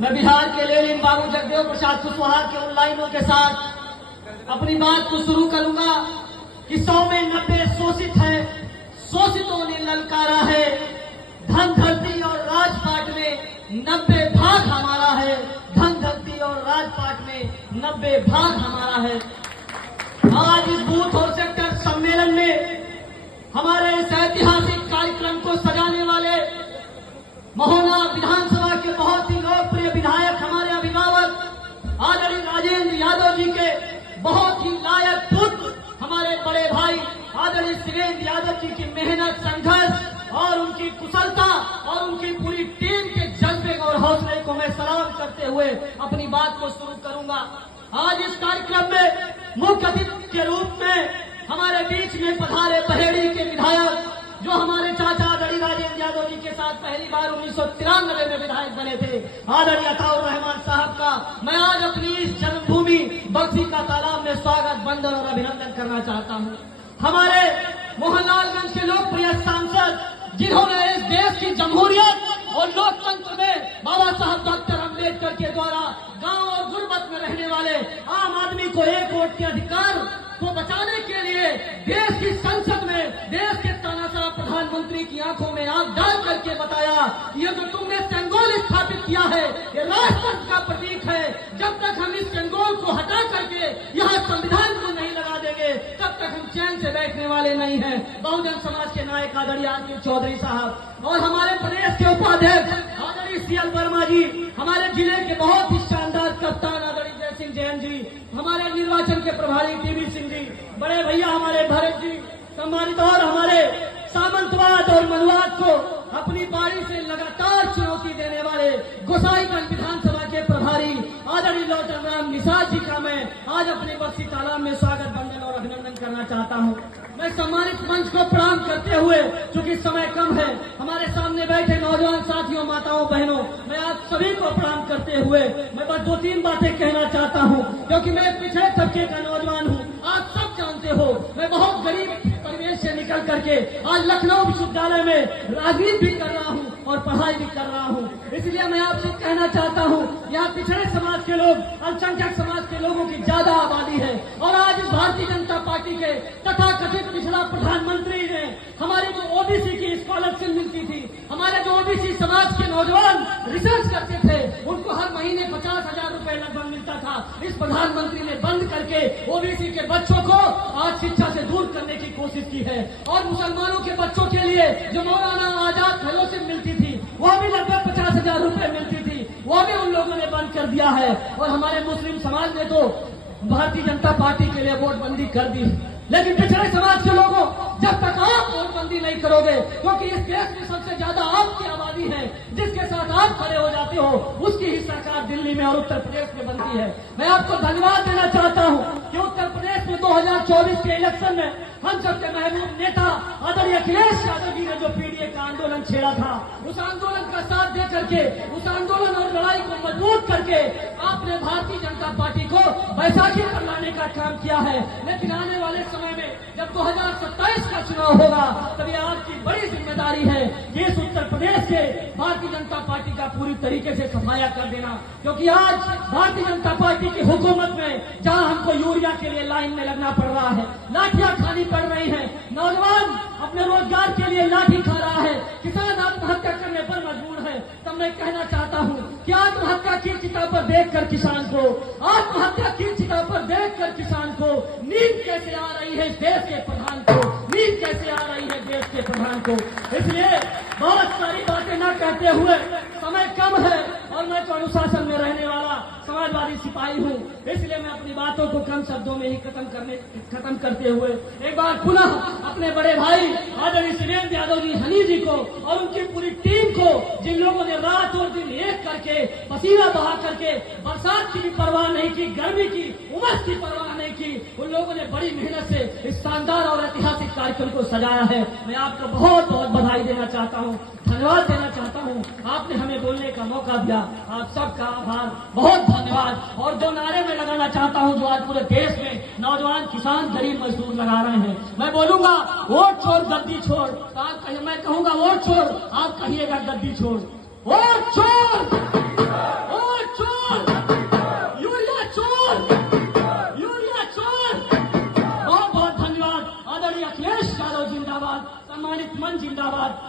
मैं बिहार के लेलिन बाबू जगदेव प्रसाद कुशवाहा के उन लाइनों के साथ अपनी बात को शुरू करूंगा कि 100 में 90 शोषित है, शोषितों ने ललकारा है। धन धरती और राजपाट में 90 भाग हमारा है, धन धरती और राजपाट में 90 भाग हमारा है। आज इस बूथ और सेक्टर सम्मेलन में हमारे इस ऐतिहासिक कार्यक्रम को सजाने वाले महोना विधानसभा के बहुत ही लोकप्रिय विधायक, हमारे अभिभावक आदरणीय राजेंद्र यादव जी के बहुत ही लायक पुत्र, हमारे बड़े भाई आदरणीय शिवेंद्र यादव जी की मेहनत, संघर्ष और उनकी कुशलता और उनकी पूरी टीम के जज्बे और हौसले को मैं सलाम करते हुए अपनी बात को शुरू करूंगा। आज इस कार्यक्रम में मुख्य अतिथि के रूप में हमारे बीच में पधारे पहेड़ी के विधायक, जो हमारे चाचा आदरणीय राजेंद्र यादव जी के साथ पहली बार 1993 में विधायक बने थे, आदरणीय अताउर रहमान साहब का मैं आज अपनी इस जन्मभूमि बक्सी का तालाब में स्वागत, वंदन और अभिनंदन करना चाहता हूँ। हमारे मोहनलालगंज के लोकप्रिय सांसद, जिन्होंने इस देश की जमहूरियत और लोकतंत्र में बाबा साहब डॉक्टर अम्बेडकर के द्वारा गांव और गुर्बत में रहने वाले आम आदमी को एक वोट के अधिकार को बचाने के लिए देश की संसद में देश के तानाशाह प्रधानमंत्री की आंखों में आंख डाल करके बताया कि ये जो तुमने सेंगोल स्थापित किया है ये राष्ट्रपति का प्रतीक है। जब तक हम इस सेंगोल को हटा करके यहाँ संविधान को नहीं लगा देंगे तब तक हम चैन से बैठने वाले नहीं हैं। बहुजन समाज के नायक आदरणीय आर.के. चौधरी साहब और हमारे प्रदेश के उपाध्यक्ष आदरणीय सी.एल. वर्मा जी, हमारे जिले के बहुत ही शानदार कप्तान आदरणीय जय सिंह जैन जी, हमारे निर्वाचन के प्रभारी टी.बी. सिंह जी, बड़े भैया हमारे भरत जी, सम्मानित और हमारे सामंतवाद और मनुवाद को अपनी बाड़ी से लगातार चुनौती देने वाले गोसाईगंज विधानसभा के प्रभारी आदरणीय लोचन राम निषाद जी का मैं आज अपने बक्सी तालाब में स्वागत, वंदन और अभिनंदन करना चाहता हूं। मैं सम्मानित मंच को प्रणाम करते हुए, चूंकि समय कम है, हमारे सामने बैठे नौजवान साथियों, माताओं, बहनों, मैं आप सभी को प्रणाम करते हुए मैं बस 2-3 बातें कहना चाहता हूं, क्योंकि मैं पिछड़े तबके का नौजवान हूं। आप सब जानते हो मैं बहुत गरीब परिवेश से निकल करके आज लखनऊ विश्वविद्यालय में राजनीति भी कर रहा हूं और पढ़ाई भी कर रहा हूं। इसलिए मैं आपसे कहना चाहता हूं, यहाँ पिछड़े समाज के लोग, अल्पसंख्यक समाज के लोगों की ज्यादा आबादी है और आज इस भारतीय जनता पार्टी के तथाकथित पिछड़ा प्रधानमंत्री ने हमारी जो ओबीसी की स्कॉलरशिप मिलती थी, हमारे जो ओबीसी समाज के नौजवान रिसर्च करते थे, उनको हर महीने 50,000 रुपए लगभग मिलता था। इस प्रधानमंत्री ने बंद करके ओबीसी के बच्चों को आज शिक्षा से दूर करने की कोशिश की है और मुसलमानों के बच्चों के लिए जो मौलाना आजाद फेलोशिप मिलती थी वह भी लगभग 50,000 रुपए मिलती थी, वो भी उन लोगों ने बंद कर दिया है। और हमारे मुस्लिम समाज ने तो भारतीय जनता पार्टी के लिए वोटबंदी कर दी, लेकिन पिछड़े समाज के लोगों, जब तक आप वोटबंदी नहीं करोगे, क्योंकि इस देश में सबसे ज्यादा आपकी आबादी है, जिसके साथ आप खड़े हो जाते हो उसकी ही सरकार दिल्ली में और उत्तर प्रदेश में बनती है। मैं आपको धन्यवाद देना चाहता हूं कि उत्तर प्रदेश में 2024 के इलेक्शन में हम सबके महबूब नेता आदरणीय अखिलेश यादव जी ने जो पीडीए का आंदोलन छेड़ा था, उस आंदोलन का साथ दे करके, उस आंदोलन और लड़ाई को मजबूत करके आपने भारतीय जनता पार्टी को बैसाखी पर लाने का काम किया है। लेकिन आने वाले समय में जब 2027 का चुनाव होगा तभी आपकी बड़ी जिम्मेदारी है कि इस उत्तर प्रदेश के भारतीय जनता पार्टी का पूरी तरीके से सफाया कर देना, क्योंकि आज भारतीय जनता पार्टी की हुकूमत में जहां हमको यूरिया के लिए लाइन में लगना पड़ रहा है, लाठियां खानी पड़ रही है, नौजवान अपने रोजगार के लिए लाठी खा रहा है, किसान आत्महत्या करने पर मजबूर है, तब मैं कहना चाहता हूं कि आत्महत्या की चिता पर देखकर किसान को, आत्महत्या की चिता पर देखकर किसान को नींद कैसे आ रही है देश के प्रधान को, नींद कैसे आ रही है देश के प्रधान को। इसलिए बहुत सारी बातें न कहते हुए, समय कम है और मैं तो अनुशासन में रहने वाला समाजवादी सिपाही हूं, इसलिए मैं अपनी बातों को कम शब्दों में ही खत्म करते हुए एक बार पुनः अपने बड़े भाई आदरणीय शिवेंद्र यादव जी, हनी जी को और उनकी पूरी टीम को, जिन लोगों ने रात और दिन एक करके पसीना बहा करके बरसात की भी परवाह नहीं की, गर्मी की उमस की परवाह नहीं की, उन लोगों ने बड़ी मेहनत से इस शानदार और ऐतिहासिक कार्यक्रम को सजाया है। मैं आपको बहुत बहुत बधाई देना चाहता हूँ, धन्यवाद देना चाहता हूँ, आपने हमें बोलने का मौका दिया, आप सबका आभार, बहुत धन्यवाद। और जो नारे में लगाना चाहता हूँ, जो आज पूरे देश में नौजवान, किसान, गरीब मजदूर लगा रहे हैं, मैं बोलूंगा वोट छोड़ गद्दी छोड़, तो आप कहिए, मैं कहूंगा वोट छोड़, आप कहिएगा गद्दी छोड़। वोट छोड़, वोट अखिलेश यादव जिंदाबाद, सम्मानित मन जिंदाबाद।